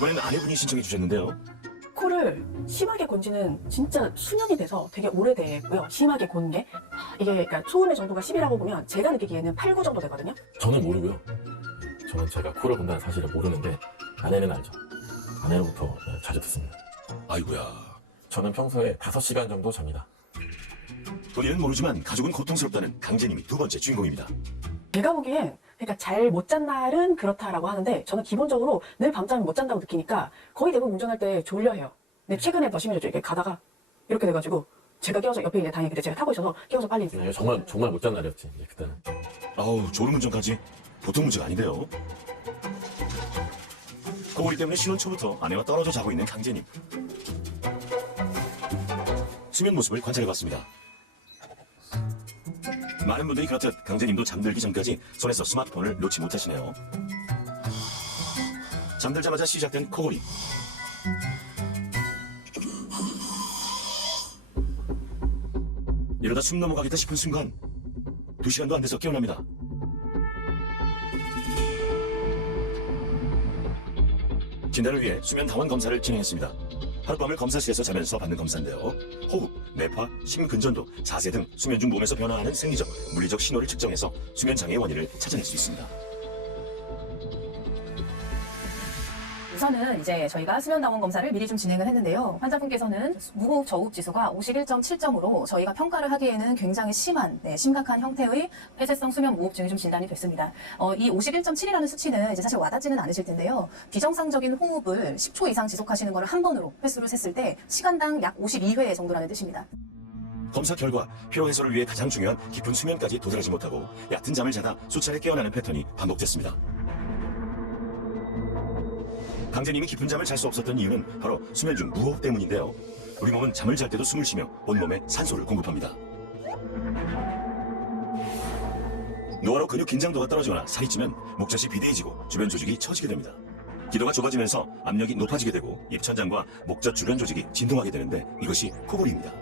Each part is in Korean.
이번엔 아내분이 신청해 주셨는데요. 코를 심하게 곤지는 진짜 수년이 돼서 되게 오래됐고요. 심하게 곤 게. 이게 그러니까 소음의 정도가 10이라고 보면 제가 느끼기에는 8, 9 정도 되거든요. 저는 모르고요. 저는 제가 코를 본다는 사실을 모르는데 아내는 알죠. 아내로부터 자주 듣습니다. 아이고야. 저는 평소에 5시간 정도 잡니다. 본인은 모르지만 가족은 고통스럽다는 강재님이 두 번째 주인공입니다. 제가 보기엔 그러니까 잘 못 잔 날은 그렇다라고 하는데 저는 기본적으로 늘 밤잠을 못 잔다고 느끼니까 거의 대부분 운전할 때 졸려해요. 근데 최근에 더 심해졌죠. 이렇게 가다가 이렇게 돼가지고 제가 끼워서 옆에 이제 다행히 그때 제가 타고 있어서 끼워서 빨리 정말 못 잔 날이었지 이제 그때는. 아우, 졸음운전까지 보통 문제가 아닌데요. 코골이 때문에 신혼 초부터 아내와 떨어져 자고 있는 강재님. 수면 모습을 관찰해봤습니다. 많은 분들이 그렇듯 강재님도 잠들기 전까지 손에서 스마트폰을 놓지 못하시네요. 잠들자마자 시작된 코골이. 이러다 숨 넘어가겠다 싶은 순간 2시간도 안 돼서 깨어납니다. 진단을 위해 수면 당원 검사를 진행했습니다. 하룻밤을 검사실에서 자면서 받는 검사인데요. 호흡, 뇌파, 심근전도, 자세 등 수면 중 몸에서 변화하는 생리적, 물리적 신호를 측정해서 수면 장애의 원인을 찾아낼 수 있습니다. 우선은 이제 저희가 수면당원 검사를 미리 좀 진행을 했는데요. 환자분께서는 무호흡 저호흡 지수가 51.7점으로 저희가 평가를 하기에는 굉장히 심각한 형태의 폐쇄성 수면 무호흡증이 좀 진단이 됐습니다. 이 51.7이라는 수치는 이제 사실 와닿지는 않으실 텐데요. 비정상적인 호흡을 10초 이상 지속하시는 것을 한 번으로 횟수를 셌을 때 시간당 약 52회 정도라는 뜻입니다. 검사 결과 피로 해소를 위해 가장 중요한 깊은 수면까지 도달하지 못하고 얕은 잠을 자다 수차례 깨어나는 패턴이 반복됐습니다. 강재님이 깊은 잠을 잘 수 없었던 이유는 바로 수면 중 무호흡 때문인데요. 우리 몸은 잠을 잘 때도 숨을 쉬며 온몸에 산소를 공급합니다. 노화로 근육 긴장도가 떨어지거나 살이 찌면 목젖이 비대해지고 주변 조직이 처지게 됩니다. 기도가 좁아지면서 압력이 높아지게 되고 입천장과 목젖 주변 조직이 진동하게 되는데 이것이 코골이입니다.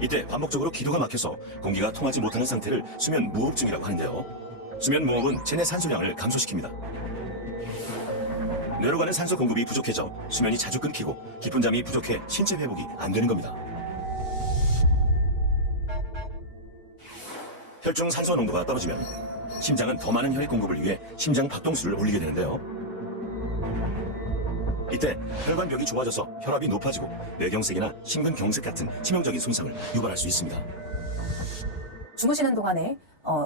이때 반복적으로 기도가 막혀서 공기가 통하지 못하는 상태를 수면 무호흡증이라고 하는데요. 수면 무호흡은 체내 산소량을 감소시킵니다. 뇌로 가는 산소 공급이 부족해져 수면이 자주 끊기고 깊은 잠이 부족해 신체 회복이 안 되는 겁니다. 혈중 산소 농도가 떨어지면 심장은 더 많은 혈액 공급을 위해 심장 박동수를 올리게 되는데요. 이때 혈관벽이 좁아져서 혈압이 높아지고 뇌경색이나 심근경색 같은 치명적인 손상을 유발할 수 있습니다. 주무시는 동안에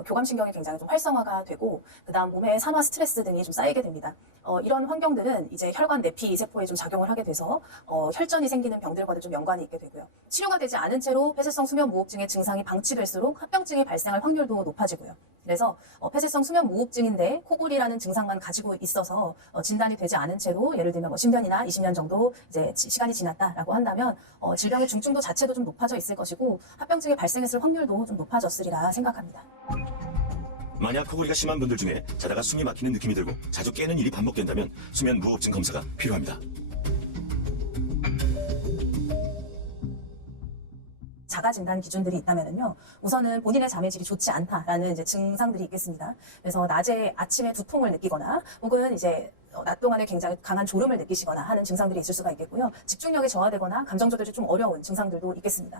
교감신경이 굉장히 좀 활성화가 되고 그다음 몸에 산화 스트레스 등이 좀 쌓이게 됩니다. 이런 환경들은 이제 혈관 내피 세포에 좀 작용을 하게 돼서 혈전이 생기는 병들과도 좀 연관이 있게 되고요. 치료가 되지 않은 채로 폐쇄성 수면 무호흡증의 증상이 방치될수록 합병증이 발생할 확률도 높아지고요. 그래서 폐쇄성 수면 무호흡증인데 코골이라는 증상만 가지고 있어서 진단이 되지 않은 채로 예를 들면 10년이나 20년 정도 이제 시간이 지났다라고 한다면 질병의 중증도 자체도 좀 높아져 있을 것이고 합병증이 발생했을 확률도 좀 높아졌으리라 생각합니다. 만약 코골이가 심한 분들 중에 자다가 숨이 막히는 느낌이 들고 자주 깨는 일이 반복된다면 수면 무호흡증 검사가 필요합니다. 자가 진단 기준들이 있다면요. 우선은 본인의 잠의 질이 좋지 않다라는 이제 증상들이 있겠습니다. 그래서 낮에 아침에 두통을 느끼거나 혹은 이제 낮 동안에 굉장히 강한 졸음을 느끼시거나 하는 증상들이 있을 수가 있겠고요. 집중력이 저하되거나 감정 조절이 좀 어려운 증상들도 있겠습니다.